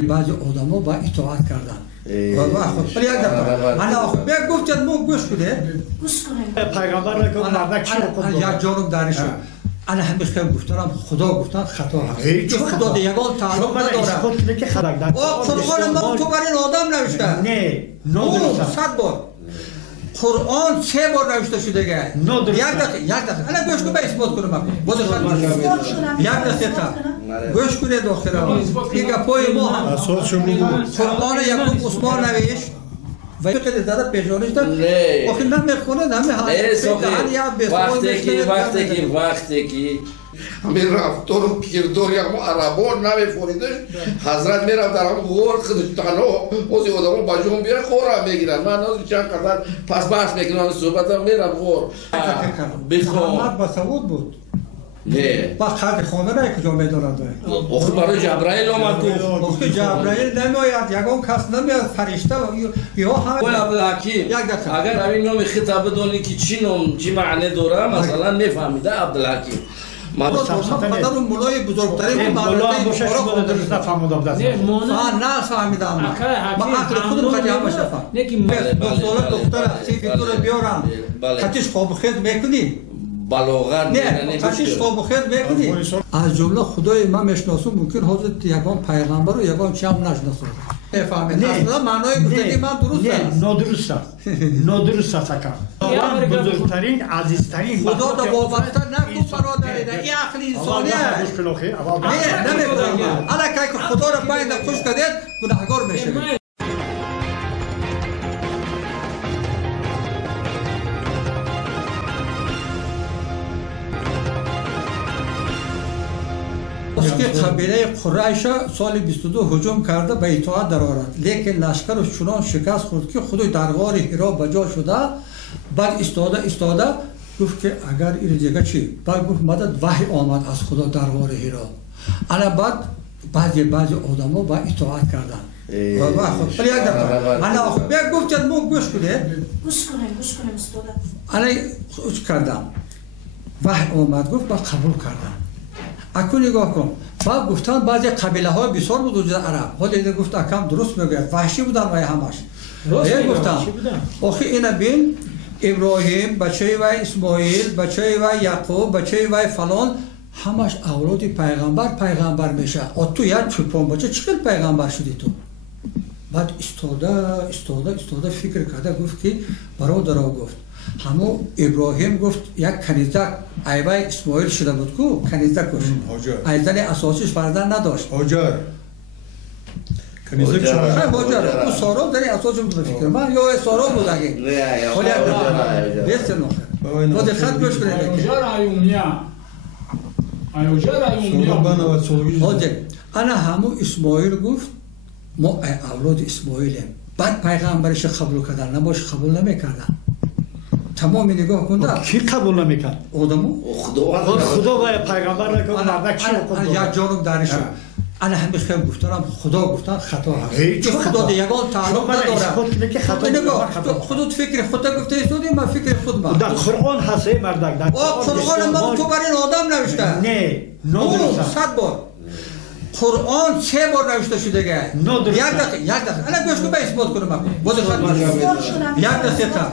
بعضی آدما با اطاعت کردن. خب یک دفعه انا آخه بیا گفتید مو گوش کنه. پیغمبر را گفت مردک چی رو یک جانب دارش. انا همیشه گفتم خدا گفتن خطا هست. خدا یگان تعلق نداره. که خدا در قرآن ما تو برای آدم نوشته. نه ندرست. 100 بار. قرآن 3 بار نوشته شده گه. یک دقیقه. انا گوش کن به اثبات کنم. باز یک دقیقه. گوش کنید دختران. این گپای ما هم قرآن یکم عثمان نوشت. و فقط داده پیشانش داد. آخه نمیخونه وقتی که من رفتار و کردار یک عربان نمیفونیدش حضرت میرفت در هم غور خودش تنها اوزی آدمو بجون بیاره خورم میگیرن من از چند قدر پس بحث میکنم صحبتم میرم غور محمد بسعود بود نه با خط خانه را کجا میدارند آخه برای جبرائیل آمد گفت آخه جبرائیل نمیاید یگان کس نمیاد فرشته یا همه وای عبدالحکیم اگر همین نام خطاب بدونی که چی معنی داره مثلا میفهمیده عبدالحکیم پدر و مولای بزرگترین مولا باشه شما درست نفهمیدم دست نه فهمیدم من عقل خودم خیلی هم بشنفم دکتر دکتر دکتر بیارم خطیش خواب خیر میکنی بلاغت نه خطیش خواب خیر میکنی از جمله خدای من میشناسم ممکن حضرت یگان پیغمبر و یگان چم نشناسم بفهمید اصلا معنای گفته که من درست است نادرست است بزرگترین عزیزترین خدا دا وابسته نکن برادر این عقل انسانی است نه نمیفهمم الا که خدا را باید خوش کردید گناهگار میشه که قبیله قریش سال 22 هجوم کرده به اطاعت در آورد لیکن لشکرش چنان شکست خورد که خودش در غار حرا بجا شده بعد استاده گفت که اگر این دیگه چی بعد گفت مدد وحی آمد از خدا در غار حرا انا بعد بعضی آدما با اطاعت کردن خب یک دفعه انا آخه بیا گفتید مو گوش کنه استاد انا خوش کردم وحی آمد گفت با قبول کردم اکنون نگاه کن بعد گفتن بعضی قبیله های بسیار بود وجود عرب حالا گفت اکم درست میگه وحشی بودن و همش گفتن آخه اینا بین ابراهیم بچه و اسماعیل بچه و یعقوب بچه و فلان همش اولاد پیغمبر میشه تو یک چوپان بچه چقدر پیغمبر شدی تو بعد استاده فکر کرده گفت که برادرها گفت همو ابراهیم گفت یک کنیزک ایوه اسماعیل شده بود کو کنیزک کش ایزن اساسیش فرزند نداشت هاجر کنیزک شده هاجر او سارا در اساس بود فکر من یا سارا بود اگه نه بیست نوخه با دقت گوش کنید هاجر انا همو اسماعیل گفت ما اولاد اسماعیلیم بعد پیغمبرش قبول کردن نباش قبول نمیکردن تمام نگاه کنده کی قبول نمیکرد آدمو خدا و پیغمبر را گفت مردک چی رو یک جانب دارش انا همیشه گفتم خدا گفتن خطا هست خدا یگان تعلق نداره نگاه خودت فکر خودت گفته استودی من فکر خود من در قرآن هست مردک در قرآن ما تو برای آدم نوشته نه 100 بار قرآن 3 بار نوشته شده گه یک دقیقه انا گوش کن به اثبات کنم باز یک دقیقه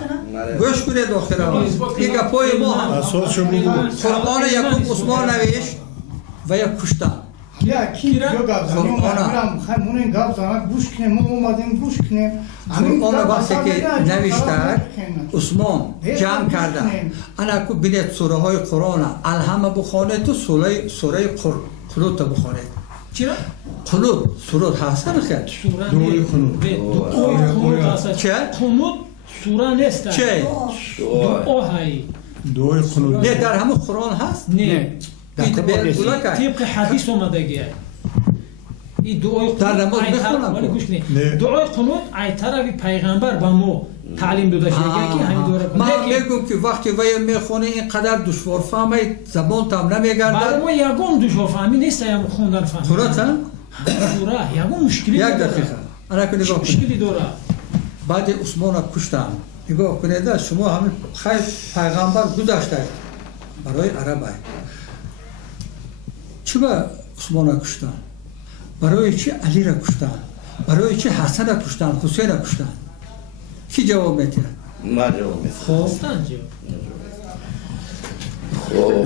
گوش کنید دختران این گپای ما هم قرآن یکم عثمان نوشت و یک کشتن قرآن بحثی که نوشته عثمان جمع کرده انا که بینید سوره های قرآن الهمه بخونه تو سوره قلوب تا بخونید چرا؟ قنوت سوره هست نمیخواد دوی قنوت چه؟ قنوت سوره نیست چه؟ دعاهایی دوی قنوت نه در همون قرآن هست؟ نه طبق حدیث اومده گیه این دعای در نماز بخونم دعای قنوت ایتر بی پیغمبر با ما تعلیم داده شده که همین دوره من میگم که وقتی وی میخونه اینقدر دشوار فهمی زبان تام نمیگرده برای ما یگان دشوار فهمی نیست یا خوندن فهمی سورت هم؟ سوره یگان مشکلی یک دقیقه انا که نگاه مشکلی داره بعد عثمان کشتن نگاه کنید شما همین خیلی پیغمبر گذاشته برای عرب چرا عثمان کشتن برای چی علی را کشتن برای چی حسن را کشتن حسین را کشتن کی جواب میده ما جواب میده خب خب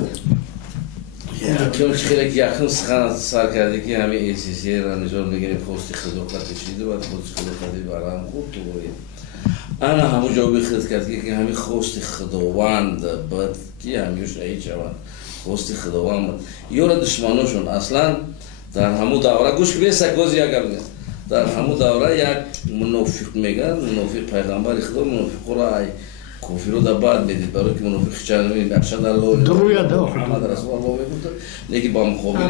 که خیلی یکم سخن سر کرده که همین ایسیسی را نجات بگیریم پستی خدمت کشیده و پستی خدمتی برام خوب تو بودیم انا همو جوابی خد کرد که همین خواستی خداوند بود که همیش ای جوان خواستی خداوند بود یورا دشمناشون اصلا در همو دوره گوش که بیست گوزی اگر در همو دوره یک منافق میگن منافق پیغمبر خدا منافق را ای کافی رو در بعد میدید برای که منافق چند میدید اشهد الله دروی دو محمد رسول الله میگفت نگی با مقابل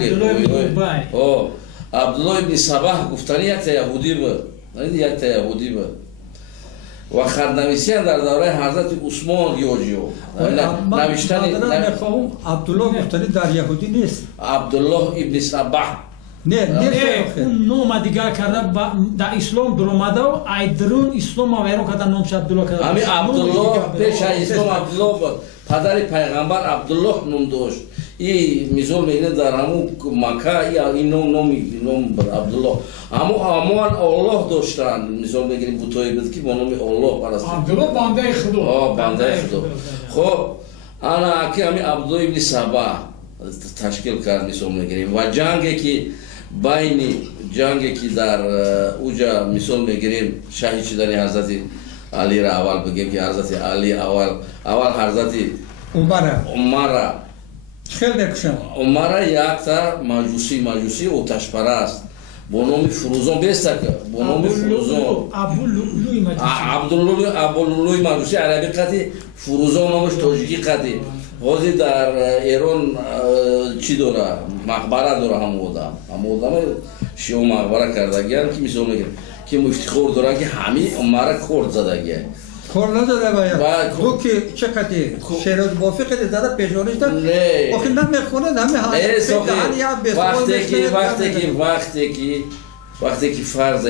عبدالله ابن سبح گفتنی یک تا یهودی بود یک تا یهودی بود و خط‌نویسی در دوره حضرت عثمان یوجیو نوشتن عبدالله گفتنی در یهودی نیست عبدالله ابن سبح نه اون نام دیگر کرده در اسلام درآمده و ایدرون اسلام آویرو کرده نامش عبدالله کرده همین عبدالله پیش از اسلام عبدالله بود پدر پیغمبر عبدالله نام داشت این میزول میگه در همون مکه این نام بود عبدالله امان الله داشتن میزول میگیم بوتایی بود که با نام الله پرستش عبدالله بنده خدا بنده خدا خب انا که همین عبدالله ابن سبا تشکیل کرد میزول میگیریم و جنگی که بین جنگی که در اوجا میزول میگیریم شهید شدن حضرت علی را اول بگیم که حضرت علی اول حضرت عمر خیلی نکشم عمر یک تا ماجوسی اوتش پرست با نام فروزان بیسته که با نام فروزان عبداللوی ماجوسی عربی قطعی فروزان نامش تاجیکی قطعی غازی در ایران چی داره مقبره داره همو آدم شیعه مقبره کردگیان که مثال میگه که مفتخور دارن که همین عمر کرد زدگیه کار نداره باید تو که چه قدی شیراز موافقه زده پیشانش داد آخه نمیخونه وقتی که فرض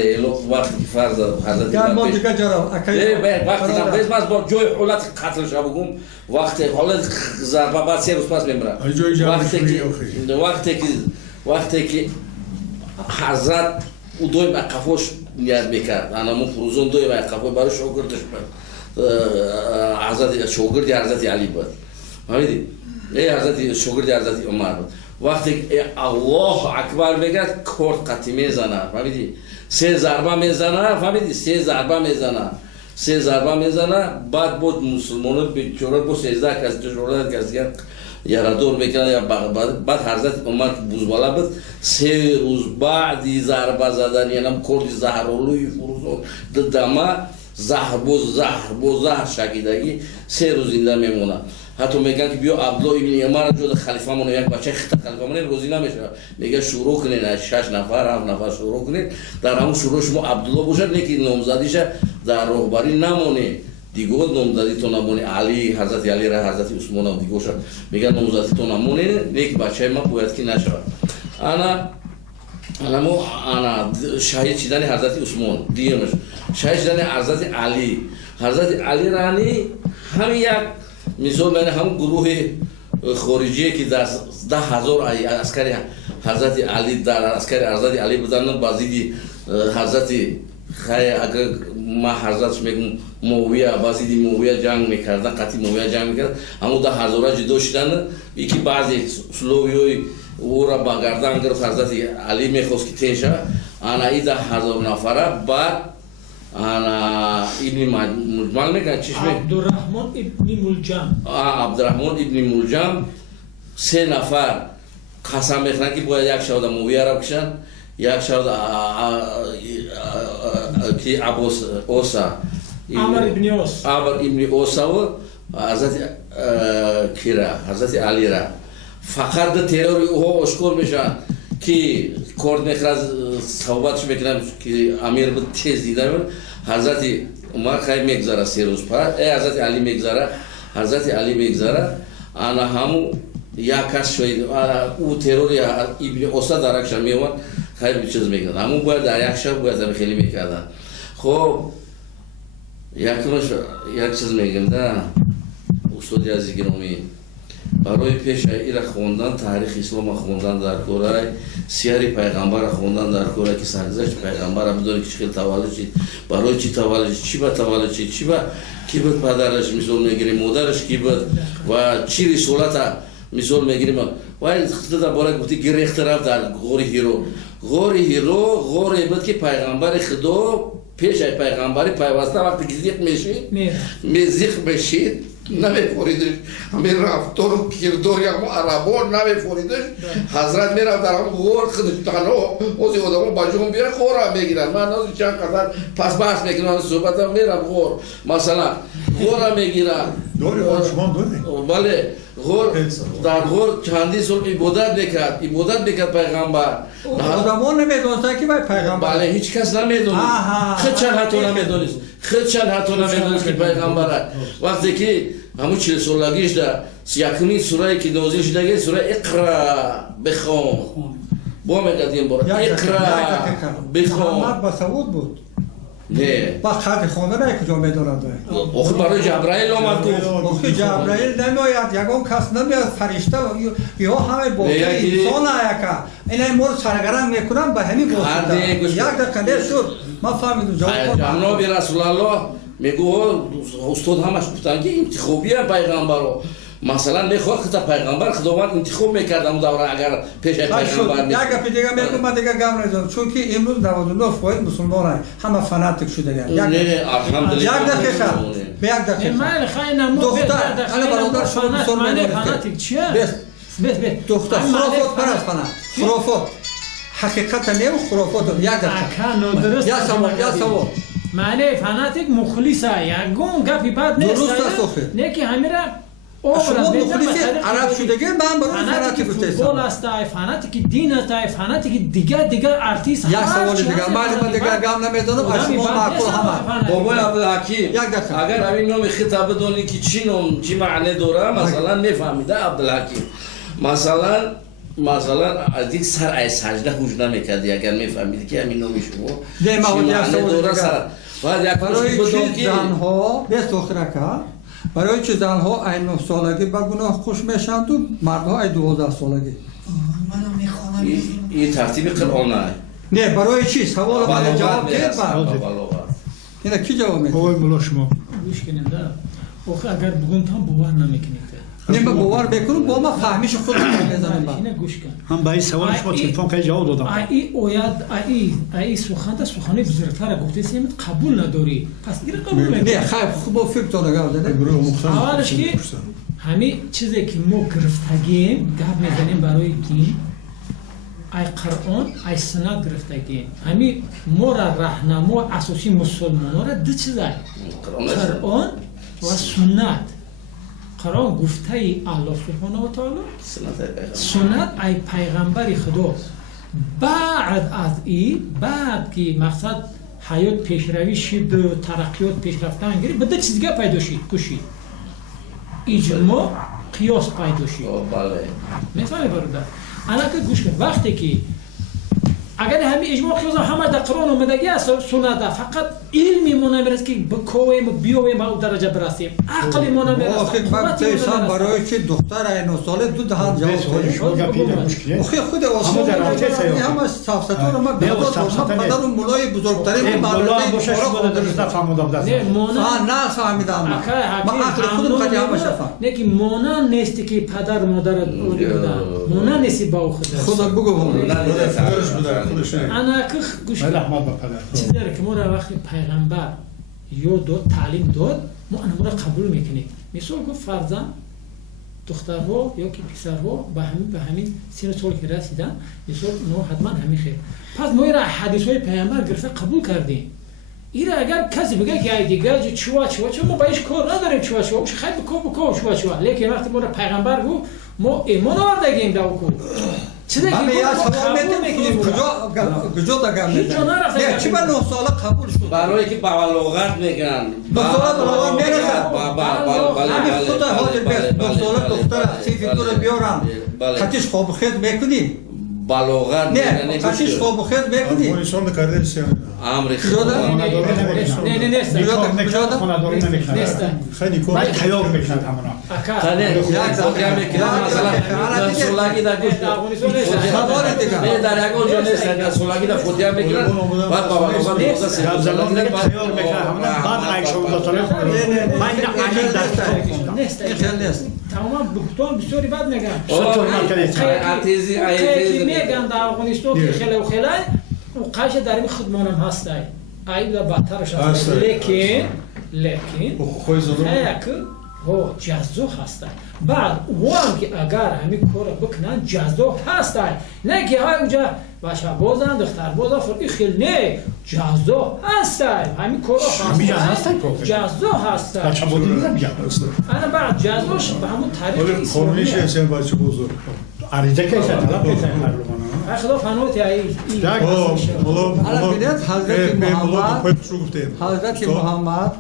حضرت در ما دیگه جرا وقتی باز با جای حالت قتل شو بگم وقتی حالت ضربه بعد 3 روز پس میمره وقتی که حضرت او دوی مقفوش نیاز میکرد انا فروزون دوی مقفوش برای شاگردش حضرت شاگرد حضرت علی بود فهمیدی حضرت شاگرد حضرت عمر بود وقتی الله اکبر میگه کرد قطعی میزنه فهمیدی 3 ضربه میزنه فهمیدی 3 ضربه میزنه بعد بود مسلمانان بیچاره با 13 کس جورات کسی یارادور میکنه یا بعد حضرت عمر بوزبالا بود 3 روز بعدی ضربه زدن یعنی کرد زهرالوی فروزان دما زهر شکیدگی 3 روز زنده میمونه حتی میگن که بیا عبدالله ابن عمر جز خلیفه مون یک بچه خلیفه مون روزی نمیشه میگه شروع کنین 6 نفر 7 نفر شروع کنین در همون شروع شما عبدالله باشد نیکی نامزدیش در راهبری نمونه دیگه نامزدی تو نمونه علی حضرت علی را حضرت عثمان هم دیگه شد میگه نامزدی تو نمونه نیک بچه ما باید که نشود انا شهید شدن حضرت عثمان دیگه شهید شدن حضرت علی رانی هم یک مثال من هم گروه خارجی که 10,000 عسکری حضرت علی در عسکر حضرت علی بودن بازی حضرت خیر اگر ما حضرت میگم موویه جنگ میکردن قطعی موویه جنگ میکرد همون 10,000 جدا شدن یکی بعضی سلوویوی او را با گردن گرفت حضرت علی میخواست که تیشه انا ای 10,000 نفره بعد انا ابن مجمل میگن چیش میگن عبدالرحمن ابن ملجم 3 نفر قسم میخورن که باید یک شهود موویه را بکشن یک شهود که عباس اوسا عمر ابن اوسا و حضرت علی را فقط ترور او اشکال میشن که کرد میخواد صحبتش میکنم که امیر بود تیز دیده بود حضرت عمر خیلی میگذاره 3 روز بعد حضرت علی میگذاره انا همو یا کس شوید او ترور ابن اوسا درکش میومد خیلی چیز میکردن همون باید در یک شب باید خیلی میکردن خب یک چیز میگم ده استاد عزیز گرامی برای پیش ایرا خوندن تاریخ اسلام خوندن در کره سیاری پیغمبر خوندن در کره که سرگذشت پیغمبر بدون که چه تولد شد برای چی تولد شد چی با تولد شد چی با کی بود پدرش مثال میگیریم مادرش کی بود و چی رسالت مثال میگیریم و این خطه بالا گفتی گریخ طرف در غور هیرو غوری بود که پیغمبر خدا پیش پیغمبری پیوسته وقتی که زیق میشید میزیق میشید نمیفوریدش همین رفتار و کردار یک عربان نمیفوریدش حضرت میرفت در هم غور خدشتن و اوزی آدم بجون بیره خورم میگیرن من از چند قدر پس بحث میکنم صحبت هم میرم غور مثلا غورم میگیرن دوری شما دوری بله غور در غور چندی سال عبادت میکرد پیغمبر آدمان نمیدونستن که باید پیغمبر بله هیچ کس نمیدونست خود چند حتی نمیدونست که پیغمبر وقتی که همون 40 سالگیش در یکمین سوره که نازل شده سوره اقرا بخوان با میگدیم برای اقرا بخوان محمد با سعود بود نه با خط خونده نه کجا میدونند آخه برای جبرائیل آمد گفت آخه جبرائیل نمیاید یگان کس نمیاد فرشته یا همه باقی انسان آیا که این مورد سرگرم میکنم به همین واسطه یک دقیقه شد ما فهمیدم جواب جناب رسول الله میگو استاد همش گفتن که انتخابی پیغمبر رو مثلا میخواد که پیغمبر خداوند انتخاب میکردم دوره اگر پیش پیغمبر یک گپ دیگه میگم من دیگه گم ندارم چون که امروز 99% مسلمان همه فناتیک شده الحمدلله یک دقیقه به یک دقیقه من خیلی نمو دختر انا برادر شما مسلمان فناتیک چیه بس دختر خرافات پرست فنات خرافات حقیقت نه و خرافات یک دقیقه یا سوال معنی فناتیک مخلصه یگون گپی بد نیست درست است نه که همیره شما مخلصی عرب شدگی من برای فناتیک فوتبال است فناتیک دین است فناتیک دیگه ارتیست یک سوال دیگه من دیگه گام نمیدونم شما معقول همه بابای عبدالحکیم اگر همین نام خطاب بدونی که چی معنی داره مثلا میفهمیده عبدالحکیم مثلا دیگه سر ای سجده هوش نمیکردی اگر میفهمیدی که همین نام شما نه ما برای چی زنها به سخرکا برای چه زنها این 9 سالگی به گناه خوش میشند و مردها این 12 سالگی منم میخوانم این ترتیب قرآن نه برای چی سوال من جواب دید اینا کی جواب میده آقای مولا شما گوش کنید آخه اگر بگم تا باور نمیکنید نه من باور بکنم با ما فهمیش خود میزنم اینه گوش کن هم به این سوال شما تلفن که جواب دادم ای سخنی بزرگتر گفته سیمت قبول نداری پس این قبول نکنی نه خیلی خوب فکر تو نگاه داده اولش که همین چیزی که ما گرفتگیم گپ میزنیم برای دین ای قرآن ای سنت گرفتگیم همین ما را راهنما اساسی مسلمان را دو چیز قرآن و سنت قرآن گفته ای الله سبحانه و تعالی سنت ای پیغمبر خدا بعد که مقصد حیات پیشروی شد و ترقیات پیشرفتن گیری به دو چیز دیگه پیدا شد کشید اجماع قیاس پیدا شد میفهمی برادر الان که گوش کن وقتی که اگر همین اجماع قیاس همه در قرآن اومدگی است سنت فقط علمی ما نمیرسه که بکویم بیایم به اون درجه برسیم عقل ما نمیرسه آخه برای چه دختر این 9 ساله دو دهان جواب داره آخه خود آسمان همه صفستور ما پدر و مولای بزرگترین مولا باشه شما درست نفهمیدم نه فهمیدم من عقل خودم خیلی همه شفا نه که مونا نیستی که پدر مادر اولی بودن مونا نیستی با خدا بگو انا که گوش چیزی که ما را وقتی پیغمبر داد تعلیم داد ما را قبول میکنیم مثال گفت فرزند دخترها یا که پسرها به همین سن سال که رسیدن مثال نه حتما همین خیر پس ما را حدیث های پیغمبر گرفته قبول کردیم این اگر کسی بگه که ای دیگه چوا ما باش کار نداریم چوا خیلی بکو چوا لیکن وقتی ما را پیغمبر گفت ما ایمان آوردگیم در او چیزی که کجا دگم میدن نه چی با 9 ساله قبول شد برای که با بلاغت میگن بلاغت میرسن همین خدا حاضر بیست 9 ساله دختر سیفی تو رو بیارم خطیش خواب خیز میکنیم балоғат نه قشیش خوب خیر میکنی افغانستان کرده سیان амрико خانه‌داری نمیکنن خیلی کار تیار میکنن همونا خانه یک فوتیا میکنن مثلا در سولاگی در گوشت نه در یک اونجا نیست در سولاگی در فوتیا میکنن بعد با بالوغات موزه در زلان تیار میکنن همونا بعد عیش و دستانه من این علی دست نیست تمام بختان بسیاری بد میگن اتیزی خیلی میگن در افغانستان که خیلی و خیلی و قش در این خودمانم هست ای در بدترش هست لیکن یک جزو هست بعد وان که اگر همین کار بکنن جزو هست نه که های اونجا باشه بازن دختر بازا فرقی خیلی نه جزو هست همین کار هست جزو هست بچه بودی نمیگم انا بعد جزوش به همون طریق اسلامی قانونیش هستن بچه بزرگ عریضه که هستن طلب که هستن خلاف هنوت یا حضرت محمد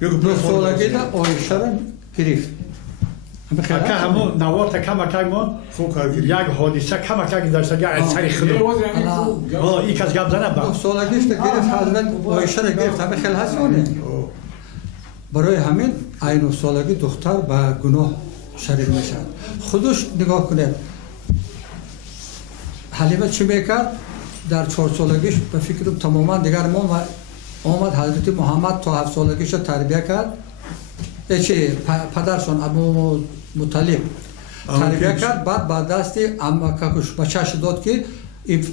دو سالگی در آیشه را گرفت که همون نوات کم کم یک حادثه کم کم در سر از سر خدا این کس گپ زنه دو سالگیش گرفت حضرت آیشه را گرفت همه خیلی حسونه برای همین این سالگی دختر به گناه شریک میشد خودش نگاه کنید حلیمه چی میکرد در 4 سالگیش به فکرم تماما دیگر ما آمد حضرت محمد تا 7 سالگیش رو تربیه کرد پدرشون ابو مطلب تربیه کرد بعد دست عمکش بچه‌ش داد که این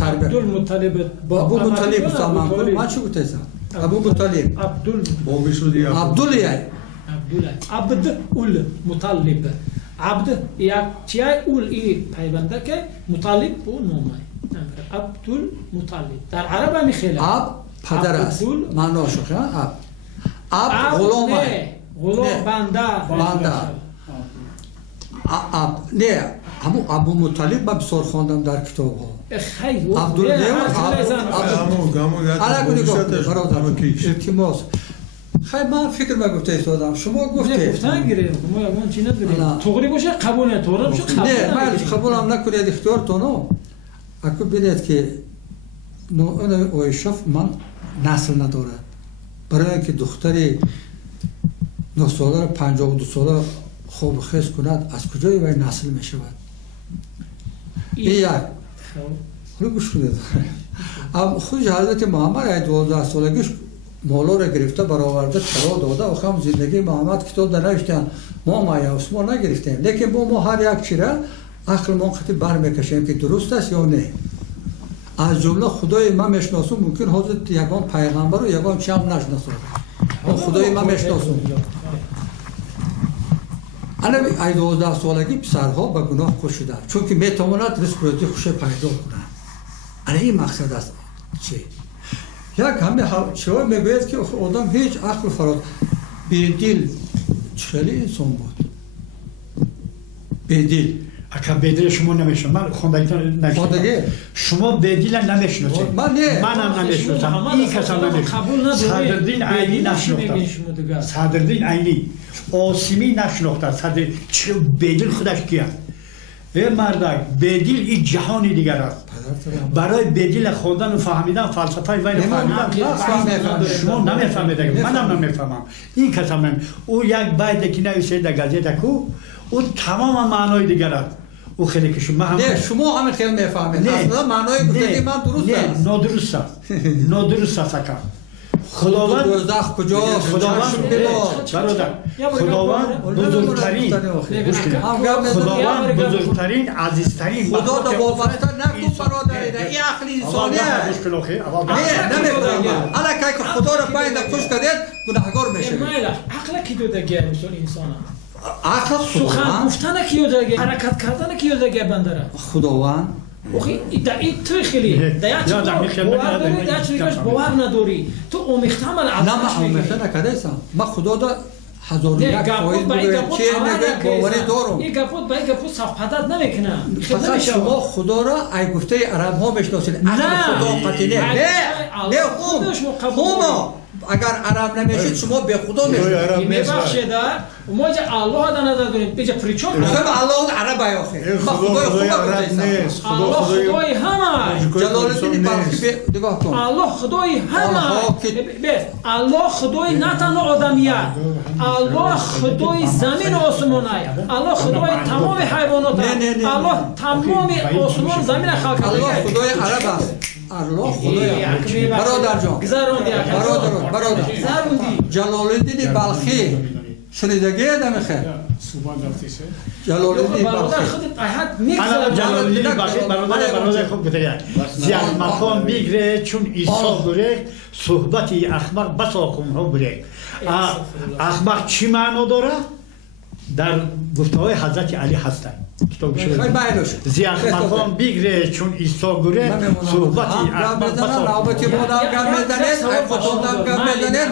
عبدال مطلب ابو مطلب سامان من چی گفتم ابو مطلب عبد اول مطلب عبد یک چیای اول ای پیونده که مطلب بو نامه عبدال مطلب در عرب همی خیلی عب پدر است معناشو خیلی عب غلام بنده عب نه همون ابو مطلب من بسیار خواندم در کتاب ها التماس خیلی من فکر گفته ایستادم شما گفته گفتن گیریم ما چی نداریم توغری باشه قبول نه توغری باشه نه من قبول هم نکنید اختیارتونو اکو بینید که اون اویشف من نسل نداره برای اینکه دختری 9 ساله 52 ساله خوب خیز کند از کجای وی نسل می شود این یک حالا گوش کنید خود حضرت محمد 12 سالگیش مولا را گرفته برآورده چرا داده و خم زندگی محمد کتاب در نوشتن ما یا عثمان نگرفتیم لیکن ما هر یک چی را عقل ما خطی بر میکشیم که درست است یا نه از جمله خدای من میشناسم ممکن حضرت یگان پیغمبر و یگان چی هم نشناسم خدای من میشناسم انا 12 سالگی پسرها به گناه کشیدن چون که میتواند رزق روزی خوش پیدا کنند انا این مقصد است چی یک همه چرا میگوید که آدم هیچ عقل فراد بیدل خیلی انسان بود بیدل اگه بدل شما نمیشم من خواندگیتان نمیشم شما بدل نمیشناسید منم نمیشناسم این کس هم نمیشناسم صدردین عینی نشناختم صدردین عینی آسیمی نشناختم صدر چه بدل خودش کیه ای مردک بدل این جهانی دیگر است برای بدل خواندن و فهمیدن فلسفه وی فهمیدن شما نمیفهمید منم نمیفهمم این کس هم او یک بیت که نوشته در گازیت کو او تمام معنای دیگر است او خیلی که شما هم نه شما هم خیلی میفهمید اصلا معنای گفتگی من درست است نه نادرست است نادرست است خداوند بزرگترین عزیزترین خدا دا وابسته نکن برادر این عقل انسانیه نه نمیفهمم حالا که خدا را باید خوش کردید گناهگار میشه عقل کی دودگی مثل انسان عقل سخن گفتن کی دودگی حرکت کردن کی دودگی بنده خداوند اوخی این تو خیلی باور نداری تو اومیخته عمل عزمش نه من اومیخته نکرده ایسم من خدا دا هزار یک فاید بگوید چه نگه باوری دارم این گفت با این گفت صفحتت نمیکنم فقط شما خدا را ای گفته عرب ها بشناسید اصلا خدا قطعی نه خوما اگر عرب نمیشید شما به خدا میشید میبخشید ما جا الله در نظر داریم بجا پریچون خب الله عرب ای آخه خدای عرب نیست الله خدای همه جلال الدین بلخی نگاه کن الله خدای همه الله خدای نه تنها آدمیه الله خدای زمین و آسمان الله خدای تمام حیوانات الله تمام آسمان زمین خلق الله خدای عرب است الله خدای برادر جان برادر جلال الدین بلخی شنیدگی آدم خیر جلال الدین بلخی انا جلال الدین بلخی برادر خوب گفته زیاد مقام بگیره چون عیسی گره صحبتی احمق بس آخونها بره احمق چی معنا داره؟ در گفته های حضرت علی هستند زیاد مقام بگیره چون عیسی گره صحبتی احمق بس آخونها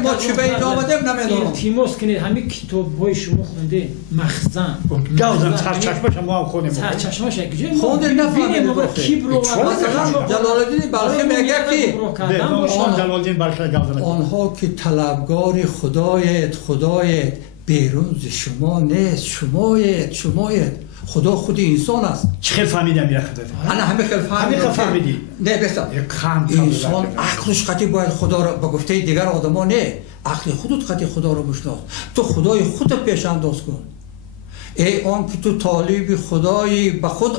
ما چی به این آمدیم نمیدونم تیموس کنید همین کتاب های شما خونده مخزن گوزن سرچشمش ما هم خونیم سرچشمش خونده نفهمید جلال الدین بلخی میگه کی آنها که طلبگار خدایت بیرون ز شما نیست شمایت خدا خود انسان است چه فهمیدم میره خدا انا همه فهمیدی نه بسا انسان عقلش قطعی باید خدا را به گفته دیگر آدما نه عقل خودت قطعی خدا را بشناس تو خدای خودت پیش انداز کن ای آن که تو طالب خدایی به خود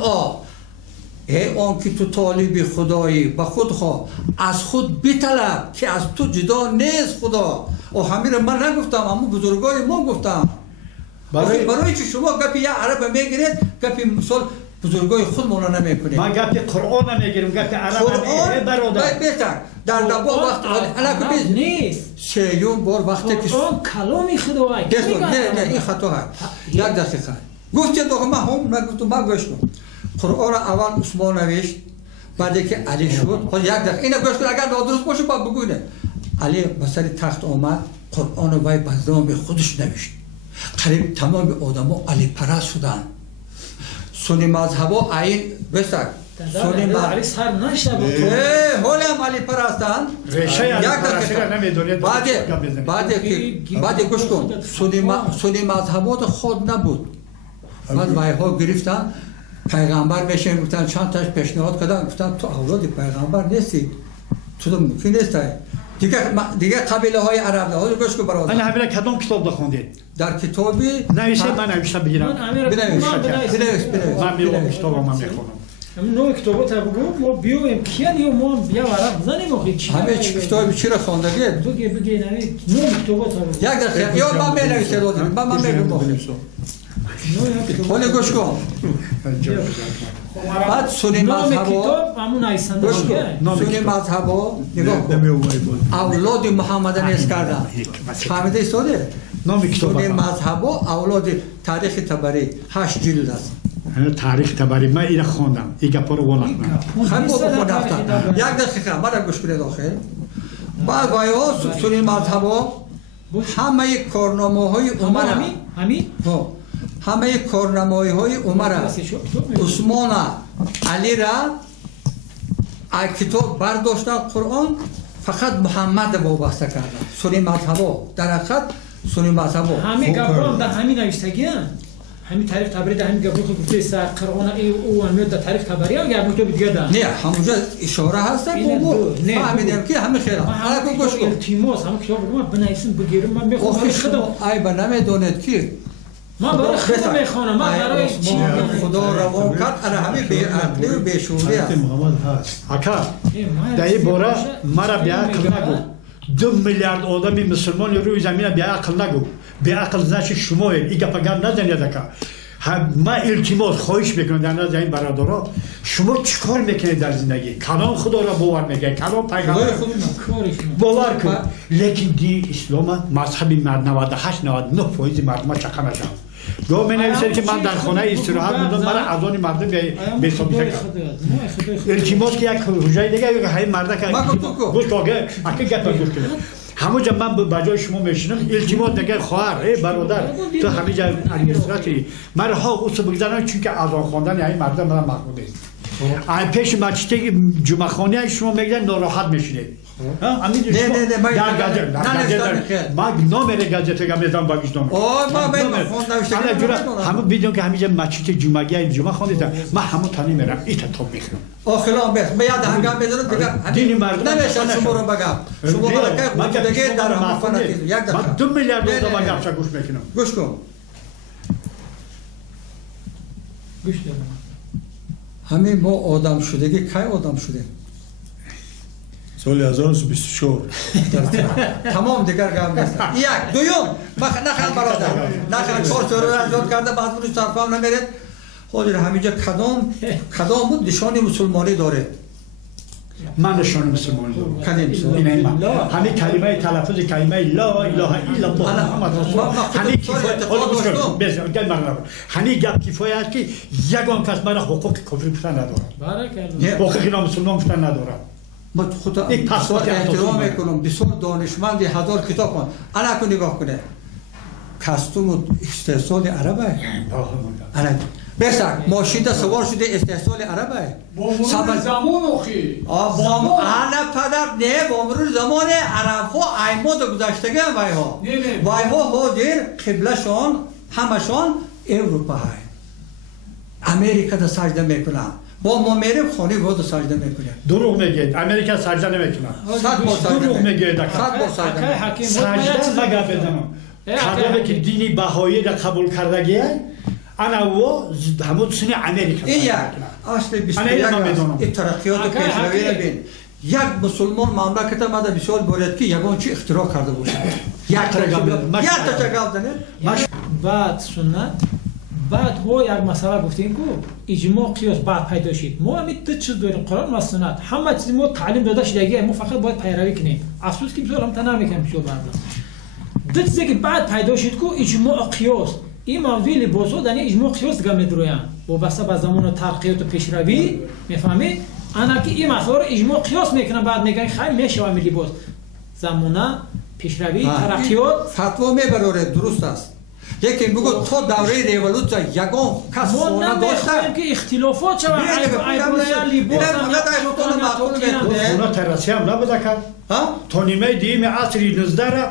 ای آن که تو طالب خدایی به خود خواه از خود بطلب که از تو جدا نیست خدا و همین رو من نگفتم اما بزرگای ما گفتم برای که شما گپی یه عرب میگیرید گپی مثال بزرگای خود مولا نمیکنید من گپی قرآن نمیگیرم گپی عرب نمیگیرم برادر بهتر در دبا وقت عرب نیست سیون بار وقتی که قرآن کلامی خداوند نه این خطا هست یک دقیقه گفتید آقا من هم نگفتم من گوش کن قرآن اول عثمان نوشت بعد که علی شد خود یک دقیقه اینو گوش کن اگر نادرست باشه با بگوینه علی به سر تخت آمد قرآن رو وای به خودش نوشت قریب تمام آدما علی پرست شدن سنی مذهبا عین بسک سنی علی سر نشد حال هم علی پرستن بعد گوش کن سنی مذهبات خود نبود بعد وای ها گرفتن پیغمبر میشه گفتن چند تاش پیشنهاد کردن گفتن تو اولاد پیغمبر نیستی تو ممکن نیست دیگه قبیله های عرب ها رو گوش کن برادر من همین کدام کتاب خوندید در کتابی نوشته من نوشته بگیرم بنویس من میگم کتابو من میخونم نو کتابو تا بگو ما بیایم کیان یا ما بیا عرب زنیم آخه چی همه کتابی چی رو خوندید تو بگی نوی نو کتابو تا بگو یک دقیقه یا من بنویسم من میگم حالا گوش کن بعد سنی مذهبا نگاه کن اولاد محمد نیست کردن فهمیده ایستاده سنی مذهبا اولاد تاریخ تبری 8 جلد است تاریخ تبری من اینو خوندم این گپا رو ولختم خیلی خوب خوندم یک دقیقه من گوش کنید آخر بعد وایو سنی مذهبا همه کارنامه های عمر همه کارنامه های عمر عثمان علی را از کتاب برداشتن قرآن فقط محمد وابسته کردن سنی مذهبا در حقیقت سنی مذهبا همه گپران در همین نوشتگی همین تاریخ تبری در همین گپران گفته است قرآن او میاد در تاریخ تبری یا گپران تو دیگه ده نه همونجا اشاره هست فهمیدم که همه خیلی حالا گوش کن التیماس همه کتاب رو بنویسم بگیرم من میخوام خدا ای نمیدونید که من برای خدا میخوانم من برای چی خدا روان کرد انا همه بی عقلی و بی شعوری است محمد هست اکا در این باره مرا بی عقل نگو 2 میلیارد آدمی مسلمان روی زمین بی عقل نگو بی عقل زنش شما این گپا گپ نزنید اکا من التماس خواهش میکنم در نزد این برادرها شما چیکار میکنید در زندگی کلام خدا را باور میکنید کلام پیغمبر باور کن لیکن دین اسلام مذهبی 98-99% مردم چخه نشد گاه می نویسید که من در خانه استراحت بودم برای اذان مردم به حساب میکنم التماس که یک حجای دیگه یک های مرده که گوش کاگه اکی گپ گوش کنه همونجا من به جای شما میشینم التماس دیگه خواهر ای برادر تو همینجا ادمنستراتی مرا ها اوس بگذارن چون که اذان خواندن یعنی مردم من محمود است ای پیش مچته جمعخانه شما میگن ناراحت میشینید نه ما نامره گازete گمیدم باگیش نام همه بیدون که همیشه مچته جمعگی جمعخانه تا ما همون تانی میرم ایتا توب میخرم آخرام بس من یاد هنگام بدونم دیگه دینی مردم نمیشن شما رو بگم شما برای خودگی در همون یک ما 2 میلیارد دلار بگم گوش میکنم گوش کن گوش دارم همین ما آدم شدگی کی آدم شدیم سال 1924 تمام دیگر گام نیست یک دوم نخل برادر نخل 4 سال رو ایجاد کرده بعد اون طرفم نمیره خودی همینجا کدام بود نشانی مسلمانی داره من نشان مسلمانی دارم همین کلمه تلفظ کلمه لا اله الا الله محمد رسول الله همین کفایت همین گپ کفایت که یگان کس مرا حقوق کفر پسند ندارم حقوق نامسلمان پسند ندارم من خدا احترام میکنم بسیار دانشمندی 1000 کتاب کن انا کو نگاه کنه کاستوم استحصال عربه انا بسر ماشین سوار شده استحصال عربه با زمان اخی انا پدر نه با مرور زمان عرب ها ایمود گذشتگی وای ها حاضر قبلشان همشان اروپا های امریکا دا سجده میکنن با ما میریم خانه واد سجده میکنه دروغ میگید امریکا سجده نمیکنه دروغ میگید سجده مگه بدم کدومی که دینی بهایی را قبول کردگی انا و همون سنی امریکا این یک اصل 21 ترقیات و پیشروی را بین یک مسلمان مملکت ما دا بسیار باید که یگان چی اختراع کرده باشه یک تا چگاه دنه بعد سنت بعد ها یک مسئله گفتیم که اجماع قیاس بعد پیدا شد ما همین دو چیز داریم قرآن و سنت همه چیز ما تعلیم داده شدگی ما فقط باید پیروی کنیم افسوس که بسیار هم تنها میکنیم شو مردم دو چیزی که بعد پیدا شد که اجماع قیاس این موضوع لباس ها در اجماع قیاس دیگه میدرویان وابسته به زمان ترقیات و پیشروی میفهمی انا که این مسئله رو اجماع قیاس میکنن بعد میگن خیلی میشه همین لباس زمانه پیشروی ترقیات فتوا میبره درست است یکی بگو تو دوره ریولوسیون یگان کس خونه داشته که اختلافات چه اونا ترسی هم نبوده کرد تا نیمه دیم عصر 19 را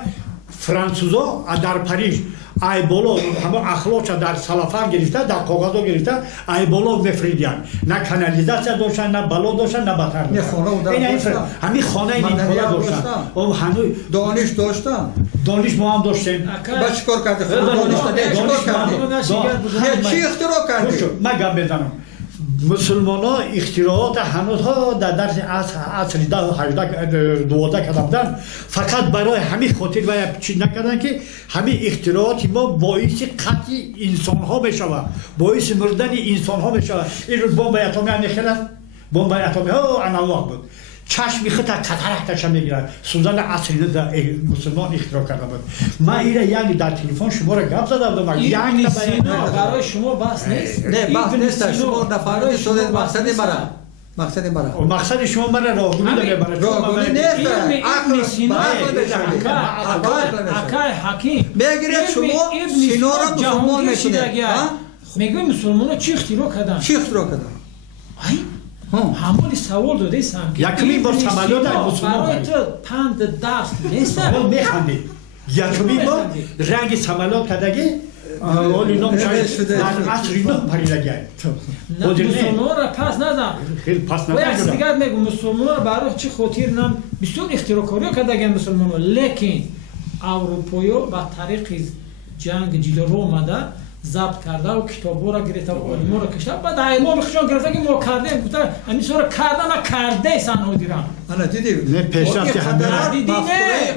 فرانسوزا در پاریس ای بالا همه اخلاق در سلافان گرفته در کاغذ گرفته ای بالا میفریدن نه کانالیزاسیون داشتن نه بلا داشتن نه بتر داشتن همین خانه این کارا داشتن او هنوز دانش داشتن دانش ما هم داشتیم با چیکار کرده دانش چی اختراع کرده من گم بزنم مسلمان ها اختراعات هنوز ها در درس عصر 12 کردن فقط برای همین خاطر و چیز نکردن که همین اختراعات ما باعث قتل انسان ها بشود باعث مردن انسان ها بشود این رو بمب اتمی هم میخیرن بمب اتمی ها انواع بود چشمی خط کاتاراکتش میگیرن سوزن عصری در مسلمان اختراع کرده بود من این یعنی در تلفن شما را گپ زده بودم یعنی برای شما بحث نیست نه بحث نیست شما نفرات شده مقصد شما مرا راهگویی نمیبره راهگویی نیست ابن سینا اکای حکیم بگیرید شما سینا را مسلمان میکنید میگه مسلمان چی اختراع کردن همون سوال داده ایستم یکمی بار تملات در مسلمان برای تو پند درس نیست سوال میخندی یکمی بار رنگ تملات کردگی اولی نام شاید در عصری نام پریدگی مسلمان را پس نزن خیلی پس و یک دیگر میگم مسلمان را برای چه خاطر نام بسیار اختراع کاری کردگی مسلمان را لیکن اروپایا با طریق جنگ جلو آمده ضبط کرده و کتابو را گرفته و علما را کشته بعد ایما بخشان گرفته که ما کردیم گفته همین سورا کرده نکرده سن دیرم انا دیدی نه پیشرفت همه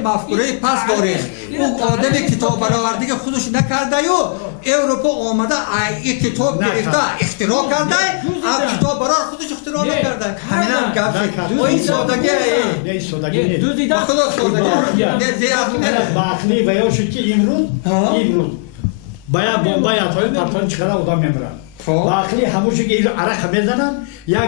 مفکوره پس داریم اون آدم کتاب برآورده که خودش نکرده و اروپا آمده این کتاب گرفته اختراع کرده اون کتاب برای خودش اختراع نکرده همین هم گفت این سادگی نه این سادگی دو دیدن خدا سادگی نه زیاد باخنی و یا شد که امروز باید بمبای اتمی پرتان چقدر آدم میمیرن با عقلی همونجور که این عرق میزنن یک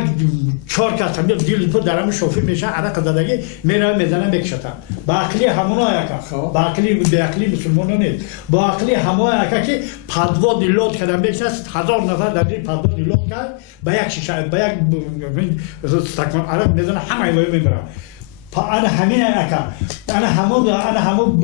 4 کس هم دیل تو درم شوفی میشه عرق زدگی میرن میزنن بکشتن با عقلی همونا یکا با عقلی به عقلی مسلمان نیست با عقلی همونا یکا که پدوا دیلود کردن بکشن 1000 نفر در این پدوا دیلود کرد با یک شیشه با یک استکان عرق میزنن همه ایوای میبرن انا همین اکا انا همون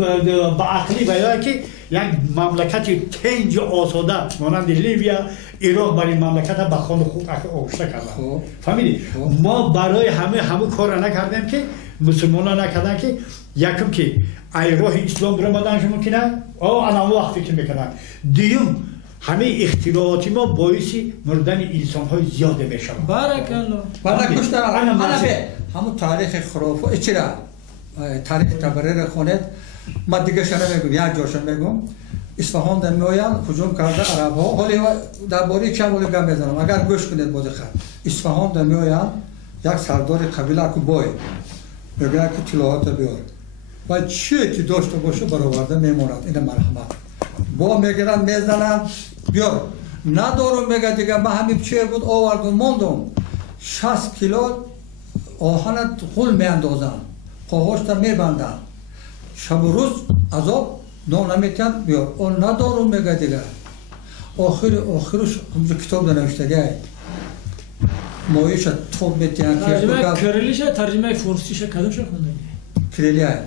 با عقلی باید که یک مملکت تنج آسوده مانند لیبیا عراق برای مملکت با خون خود آغشته کردن فهمیدی ما برای همه کار نکردیم که مسلمان نکردن که یکم که ای راه اسلام برآمدنش ممکنه انا وقتی که میکنن دیوم همه اختراعاتی ما باعثی مردن انسان های زیاده میشن بارک الله بارک کشتر انا به همون تاریخ خرافه چرا تاریخ تبرر خونت ما دیگه شنه میگم یک جاشن میگم اصفهان در میآیند هجوم کرده عرب ها حالی درباره چه ولی گم بزنم اگر گوش کنید بود خیر اصفهان در میآیند یک سردار قبیله کو بای میگه که طلاهات بیار و چی که داشته باشه برآورده میموند این مرحمت با میگیرن میزنن بیار ندارم میگه دیگه من همین چه بود آوردم موندم 60 کیلو آهن غل میاندازن پاهاش تا میبندن شب و روز عذاب نمیتن بیار اون ندارم میگه دیگه آخرش همونجا کتاب نوشته مایش توب میتن ترجمه کریلیش ترجمه فارسیش کدوم شو خونده کریلیه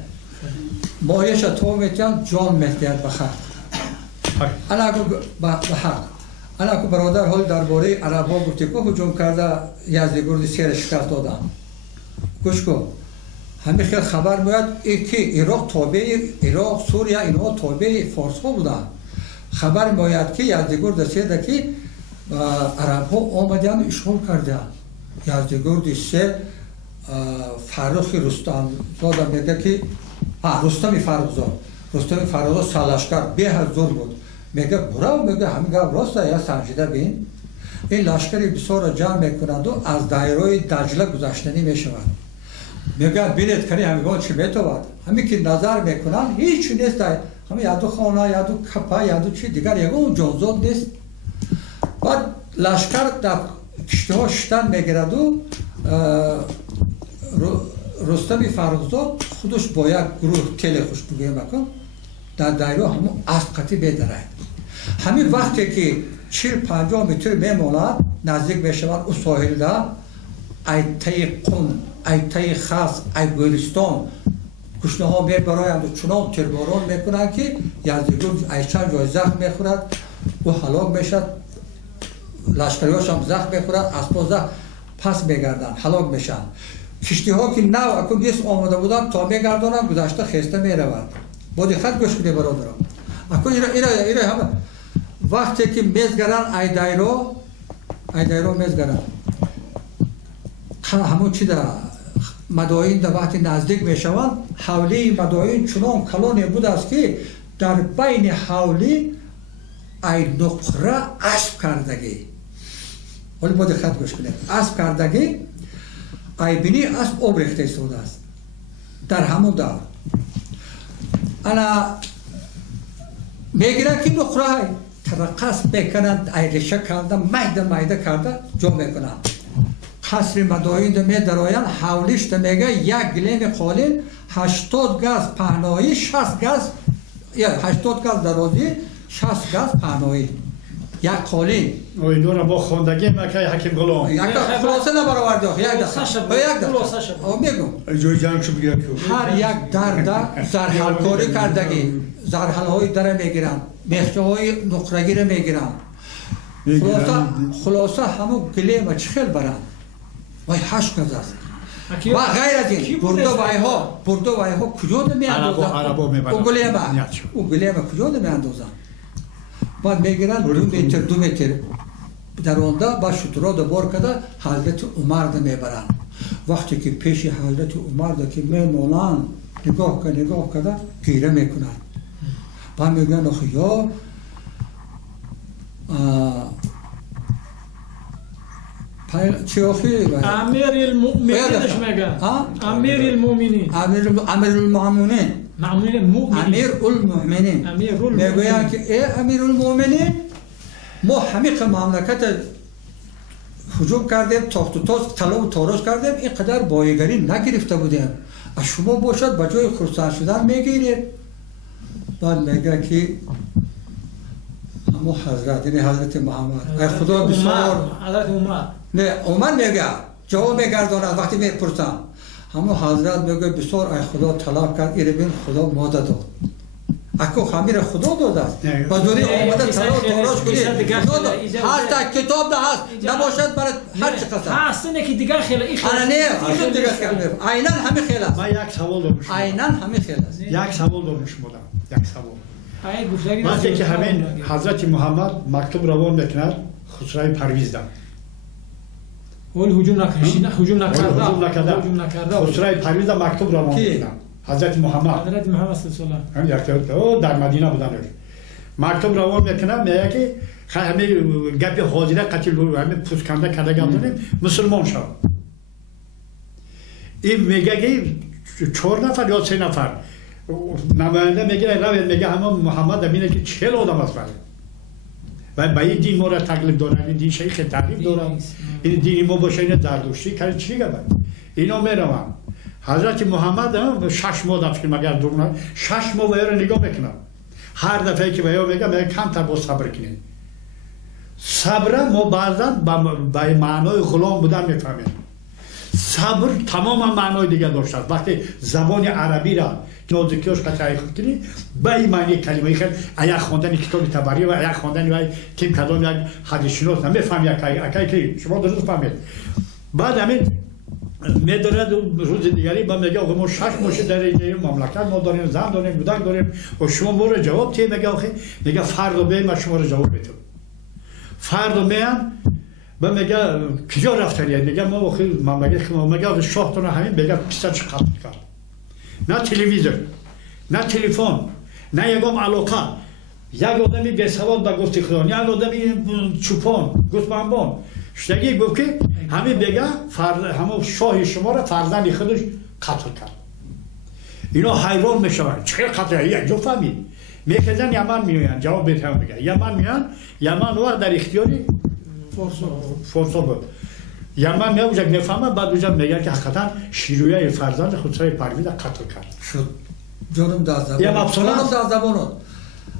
مایش توب میتن جان میتن بخیر انا بحق انا کو برادر حال درباره عرب‌ها گفته که هجوم کرده یزدگرد سیر شکست دادن گوش کن همه خیلی خبر میاد که عراق تابع عراق سوریه اینها تابع فارس ها بودن خبر میاد که یزدگرد سیر که عرب‌ها آمدن اشغال کردن یزدگرد سیر فرخ رستم زاده میگه که رستم فرخزاد سالشکر به هزار بود میگه برو میگه همین گپ راسته یا سنجیده بین این لشکری بسیار جمع میکنند و از دایره دجله گذشتنی میشوند میگه بینید کنی همین چی میتواد همین که نظر میکنن هیچ نیست همین یادو خانه یادو کپا یادو چی دیگر یگون جانزاد نیست بعد لشکر در کشتی ها شتن میگیرد و رستم فرخزاد خودش با یک گروه تل خوشبویی میکن در دایره همون اسب قطعی بدرد همین وقتی که 40-50 متر میماند نزدیک میشوند او ساحل را ای تی قم ای تی خاص ای گلستان کشنه ها میبرایند و چنان تیرباران میکنند که یزدگرد ای چند جای زخم میخورد و هلاک میشد لشکریاش هم زخم میخورد اسبا زخم پس میگردن هلاک میشن کشتی ها که نو اکنون نیست آمده بودن تا میگردانن گذشته خسته میرود با دقت گوش کنید برادران اکنون ایره همه وقتی که میزگرن ای دایرو میزگرن همون چی در مدائن در وقتی نزدیک میشوند حولی مدائن چنان کلانی بود است که در بین حولی ای نقره اسب کردگی ولی با دقت گوش کنید اسب کردگی ای بینی اسب آب ریخته ایستاده است در همون دور انا میگیرن که نقره های ترقص میکنند ای ریشه کردن میده کرده جا میکنند قصر مدائن ده می درآیند حولیش ده میگه یک گلیم قالین 80 گز پهنایی 60 گز یا 80 گز درازی 60 گز پهنایی یک قالین اوی دورا با خوندگی مکه حکیم غلام یک خلاصه نبرآورده یک دفعه میگم جوی جنگ شو بگیرم هر یک درد زرحلکاری کردگی زرحلهای در میگیرن میخچه های نقرگی رو میگیرن خلاصه همون گلیم چخیل برن وای 8 گز است و غیر از این برده وای ها کجا ده میاندازن او گلیم کجا ده میاندازن بعد میگیرن 2 متر در آنده با شطرها ده بار کده حضرت عمر ده میبرن وقتی که پیش حضرت عمر ده که میمونن نگاه کده گیره میکنن بعد میگن آخه یا چی آخی؟ امیر المؤمنینش میگن امیر المؤمنین امیر المؤمنین میگوین که ای امیر المؤمنین ما همه مملکت هجوم کردیم، تاخت و تاز طلا و تاراج کردیم، اینقدر بایگری نگرفته بودیم. از شما باشد به جای خرسند شدن میگیرید. بعد میگه که همون حضرت محمد ای خدا بسیار حضرت عمر نه عمر میگه جواب میگرداند وقتی میپرسم همون حضرت میگه بسیار ای خدا طلاق کرد ایره بین خدا ماده داد اکو خمیر خدا داده است و دوری آمده طلاق تاراج کنید هست در کتاب ده هست نباشد برای هر چی قصد هست اینه که دیگر خیلی این خیلی نه دیگر خیلی عیناً همه خیلی است من یک سوال دارم عیناً همه خیلی است یک سوال دارم شما یک سوال وقتی که همین حضرت محمد مکتوب روان میکند خسرو پرویز داد اول هجوم نکرده هجوم نکرده خسرو پرویز مکتوب روان میکند حضرت محمد صلی الله علیه و هم در مدینه بودن مکتوب روان میکنه میگه که همه گپ حاضره قتل همه پوسکنده کرده گردونیم مسلمان شد این میگه که 4 نفر یا 3 نفر نماینده میگه همه محمد امینه که 40 آدم است و به این دین ما را تقلید دارن این دین شیخ تقلید دارن این دین ما باشه این زردشتی کرد چی گفت اینا میرون حضرت محمد 6 ماه دفعه مگر دورنا 6 ماه ویرا نگاه میکنم هر دفعه که ویا میگه کم تر با صبر کنید صبر ما بعضا به معنای غلام بودن میفهمیم صبر تمام معنای دیگه داشته وقتی زبان عربی را نازکیش قطعی خودی به این معنی کلمه خیلی ایا خواندن کتاب تبری و ایا خواندن و تیم کدام یک حدیث شناس نمیفهمی که شما درست فهمید بعد همین میدارد روز دیگری با میگه آقا ما 6 ماه در این مملکت ما داریم زن داریم کودک داریم و شما ما رو جواب چی میگه آخه میگه فردا بیایم ما شما رو جواب میدم فردا میام با میگه کجا رفتید میگه ما آخه مملکت ما میگه شاه تو همین میگه پیسا چه قتل کرد نه تلویزیون نه تلفن نه یکم علاقه یک آدمی بی سواد با گفت خدا یک آدمی چوپان گفت بانبان شتگی گفت که همین بگه همه شاه شما را فرزند خودش قتل کرد اینا حیران میشوند چه قتل یک جو فهمید میکردن یمن میان جواب بهتر میگه یمن میان یمن و در اختیاری فورسو بود یمن میاد اونجا نفهمه بعد اونجا میگه که حقیقتا شیرویه فرزند خسرو پرویز قتل کرد شد جانم در زبان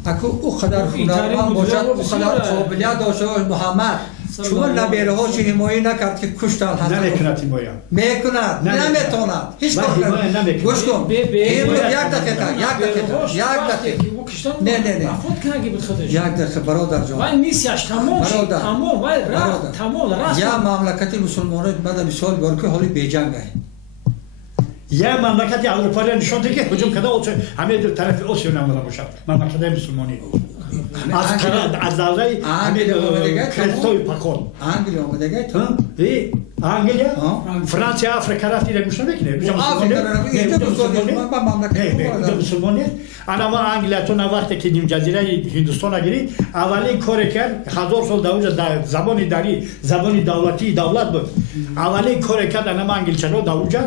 اکو او قدر هنرمند باشد او قدر قابلیت داشته محمد چون نبیره ها چه حمایه نکرد که کشتن نمیکند حمایه میکند نمیتوند هیچ کار گوش کن یک دقیقه نه یک دقیقه برادر جان وای نیستش تمام شد تمام وای رفت تمام راست یا مملکت مسلمانان بعد مثال بار که حالی بیجنگ است یا مملکت اروپایی نشان داده که هجوم کرده همه طرف آسیا نموده باشد مملکت مسلمانی از دوره کریستوی پاکون انگلیا آمده گه تو انگلیا فرانسه آفریقا رفتی نگوش نمیکنه مسلمانی انا ما انگلیا تو وقتی که نیم جزیره هندوستان گیرید اولین کاری کرد 1000 سال در زبان داری زبان دولتی دولت بود اولین کاری کرد انا ما انگلیسی‌ها داوجا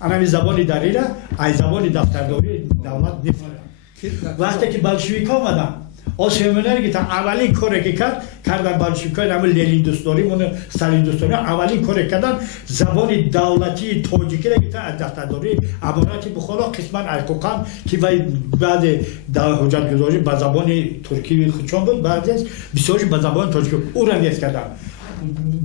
انا زبان داری را ای زبان دفترداری دولت نفهمید وقتی که بلشویک آمدن آسیامونر که تا اولین کاری که کردن بلشویک‌ها همون لنین دوستداری مون استالین دوستداری اولین کاری کردن زبان دولتی تاجیکی را که تا دفترداری امارات بخارا قسما القوقان که بعد حجت گذاری به زبان ترکی خودشان بود بعد از بسیارش به زبان تاجیکی او را نیست کردن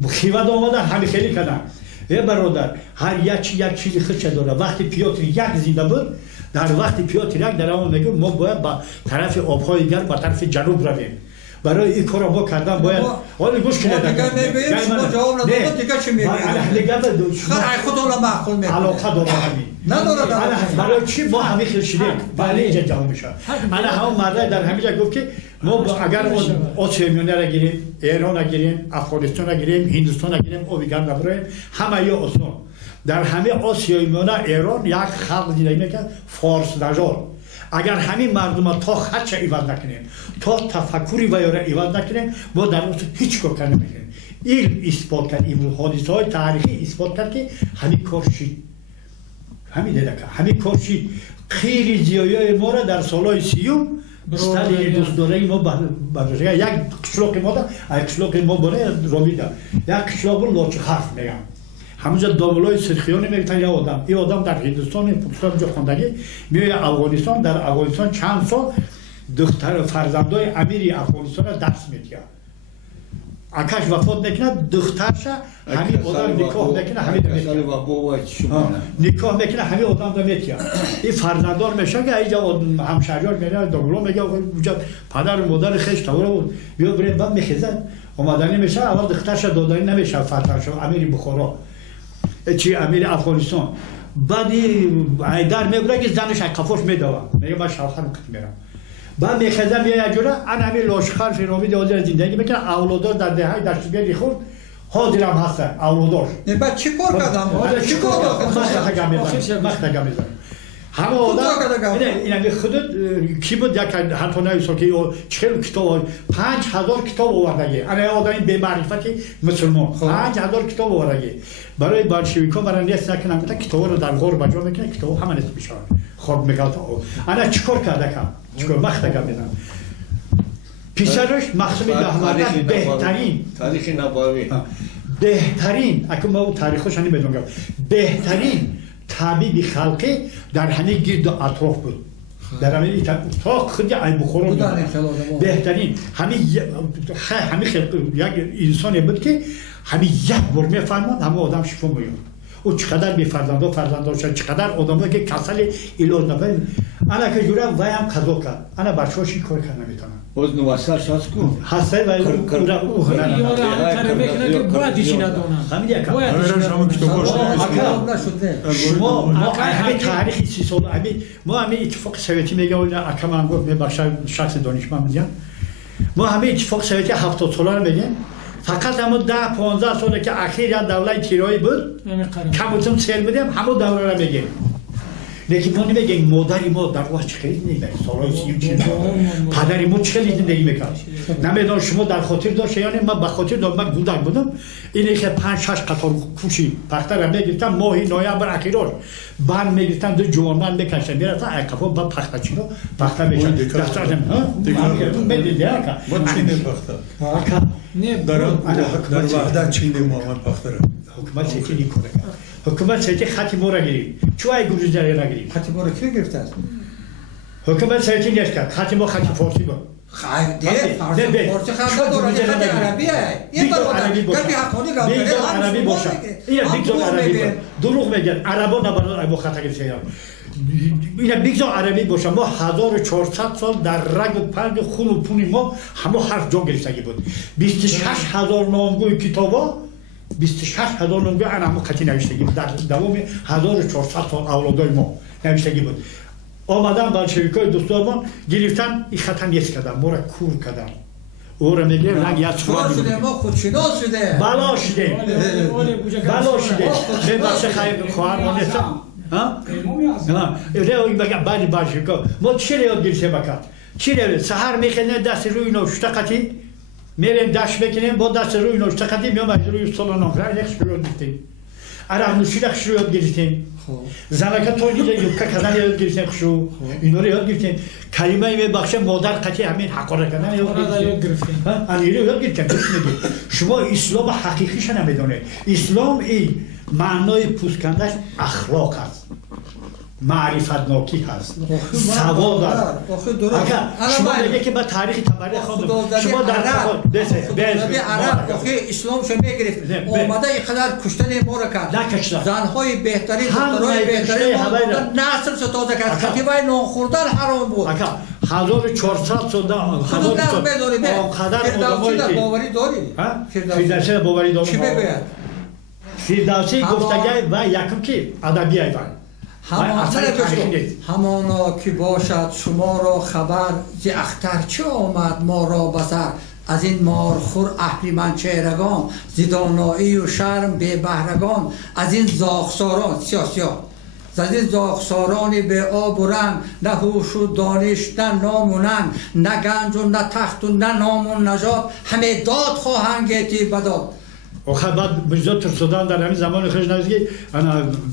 خیوت آمدن همه خیلی کردن برادر هر یک چیزی خودش داره وقتی پیوتر یک زنده بود در وقتی پیوتر یک در اون میگه ما باید با طرف آبهای گرم با طرف جنوب رویم برای این کارا ما کردن باید حالا گوش کنید دیگه شما جواب ندادید دیگه چی میگید خیر خودتون معقول میگید علاقه داره همین نداره برای چی ما همین خیلی شدیم بله اینجا جواب میشه انا همون مرد در همین جا گفت که ما اگر آسیا میانه را گیریم ایران را گیریم افغانستان را گیریم هندوستان را گیریم اویگر نبریم همه یا آسان در همه آسیای میانه ایران یک خلق دیده میکرد فارس نژاد اگر همین مردم تا خدش ایواد نکنیم تا تفکری و یاره ایواد نکنیم ما در اون هیچ کار کنیم نمیکنیم علم اثبات کرد این حادثه های تاریخی اثبات کرد که همین کار شید همین دیده که همین کار شید خیلی زیایی ما را در سالهای 30 استاد دوست داره ما باشه یک قشلوق ما دا یک قشلوق ما بره رومیدا یک قشلوق لوچ حرف میگم همونجا داملای سرخیانی میگن یا آدم این آدم در هندوستان پاکستان جو خواندگی میاد افغانستان در افغانستان چند سال دختر فرزندای امیر افغانستان درس میده اکاش وفات نکنه دخترش همین آدم نکاح نکنه همین نکاح نکنه همین آدم رو میتیه این فرزندار میشه که اینجا همشهریار میره داملو میگه اونجا پدر و مادر خیش تاوره بود بیا بریم بعد میخیزد اومدنی میشه اول دخترش دادنی نمیشه فرزندش امیر بخارا چی امیر افغانستان بعدی در میبره که زنش کفوش میدوه میگه من شوهرم کت میرم بعد میخزم یه جوره ان همین لاشخر فینومی دادر زندگی میکنه اولادار در دههای دشتیبیری خود حاضرم هستن اولادار نه بعد چی کار کردم چی کار کردم مختگم میزنم همه آدم اینه خودت کی بود یک حتی نویسا که چهل کتاب 5000 کتاب آوردگی انا آدمی به معرفتی مسلمان 5000 کتاب آوردگی برای بلشویکا برای نیست نکنم تا کتاب رو در غور بجا میکنه کتاب همه نیست میشن خود میگه انا چیکار کرده کم چیکار مختگم میزنم پیشرش مقصود احمد بهترین تاریخ نبوی بهترین اگه ما تاریخش نمیدونم بهترین طبیب خلقی در همه گرد اطراف بود در همه تا خودی ای بخورا بود بهترین همه یک انسانی بود که همه یک بار میفهمد همه آدم شفا میاد او چقدر به فرزنداشون چقدر آدم که کسل علاج نفهم انا که جوره وایم قضا کرد انا برشاشی کار کنم نمیتونم باز نواسر شاست کن هسته و او هنر همین یک شما همه تاریخی 30 سال ما همه اتفاق سویتی میگه اون اکم هم گفت میبخشه شخص دانشمند میگم ما همه اتفاق سویتی 70 ساله رو میگیم فقط همون 10-15 ساله که اخیر یا دولت تیرایی بود کموتون سر میدیم همون دوره رو میگیم لیکن ما نمیگیم مادری ما در وقت خیلی نمیگیم سالهای 30-40 پدری ما چه زندگی میکرد نمیدونم شما در خاطر داشته یعنی من به خاطر دارم من کودک بودم اینه که 5-6 قطار کوشی پختر میگفتم ماهی نوامبر اخیراش بعد میگفتم دو جوانان میکشن میرفتن اکفا با پختچی رو پختر میشن دست ازم میدید یا که نه در وحدت چین محمد پختره حکومت سیتی نیکنه حکومت سیتی خطی ما را گیریم چو ای گروزداری را گیریم خطی ما را کی گرفته است؟ حکومت سیتی نیست کرد خطی ما خطی فارسی بود فارسی خطی دارد خطی عربی است این برادر گرفتی حقانی گفته عربی باشه این بیگزار عربی بود دروغ میگن عربا نبرد ای خطا گرفته اینا بیگزار عربی باشه ما 1400 سال در رگ و پرگ خون و پون ما همه حرف جا گرفتگی بود 26000 نامگوی کتابا 26000 نامگوی انا همه خطی نوشتگی بود در دوام 1400 سال اولادای ما نوشتگی بود آمدن بلشویکای دوستارمان گرفتن این خطا نیست کردن ما را کور کردن او را میگه رنگ یاسفرانی شده ما خودشناس شده بلا شده بلا شده به بخش خواهر ما نیستم بعد بلشویکا ما چی را یاد گرفتیم بکرد چی را سحر میکنه دست روی نوشتقتی میریم دشت بکنیم با دست روی نوشتقتی میام از روی سالان آخر نقش رو یاد گرفتیم عرق نوشی نقش رو یاد گرفتیم زنکه توی یوکا کردن یاد گرفتیم خشو اینا رو یاد گرفتیم کلمه میبخشه مادر قطعی همین حقاره کردن یاد گرفتیم اینو یاد گرفتیم شما اسلام حقیقیش نمیدونه اسلام این معنای پوسکندش اخلاق هست معرفت ناکی هست سواد هست شما میگه که با تاریخ تبری خواندم شما در عرب اسلام شو میگرفت اومده اینقدر کشتن ما رو کرد زنهای بهترین دخترای بهترین نسل ستاده کرد کتیبه نان خوردن حرام بود 1400 سال فردوسی در باوری داری فردوسی در باوری داری چی بگوید فردوسی گفتگه و یکم که ادبی ایوان همانا که باشد شما را خبر ز اختر چه آمد ما را بسر از این مارخور اهریمن چهرگان ز دانایی و شرم به بهرگان از این زاغساران از این زاغسارانی به آب و رنگ نه هوش و دانش نه نام و ننگ نه گنج و نه تخت و نه نام و نژاد همه داد خواهند گیتی بداد آخه بعد بجدا ترسودان در همین زمان خیش نوزگی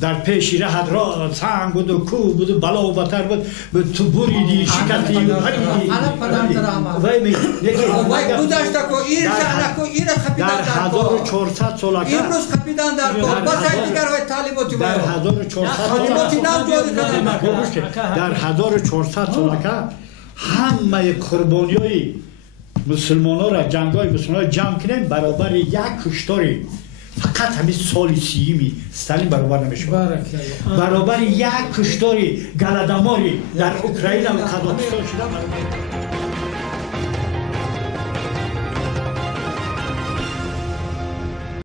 در پیش ایره حدرا سنگ بود و کو بود و بلا و بطر بود تو بوریدی شکستی انا پدر ترامه وای گذاشته کو ایر شهر کو ایر خپیدان در 1400 سالکه امروز خپیدان در کو بس دیگر وای طالباتی در 1400 سالکه در 1400 سالکه همه قربانیای مسلمان ها را جنگای مسلمان ها جمع کنیم برابر یک کشتاری فقط همین سال سیمی استالین برابر نمیشه برابر یک کشتاری گلادماری در اوکراین و کازاکستان شده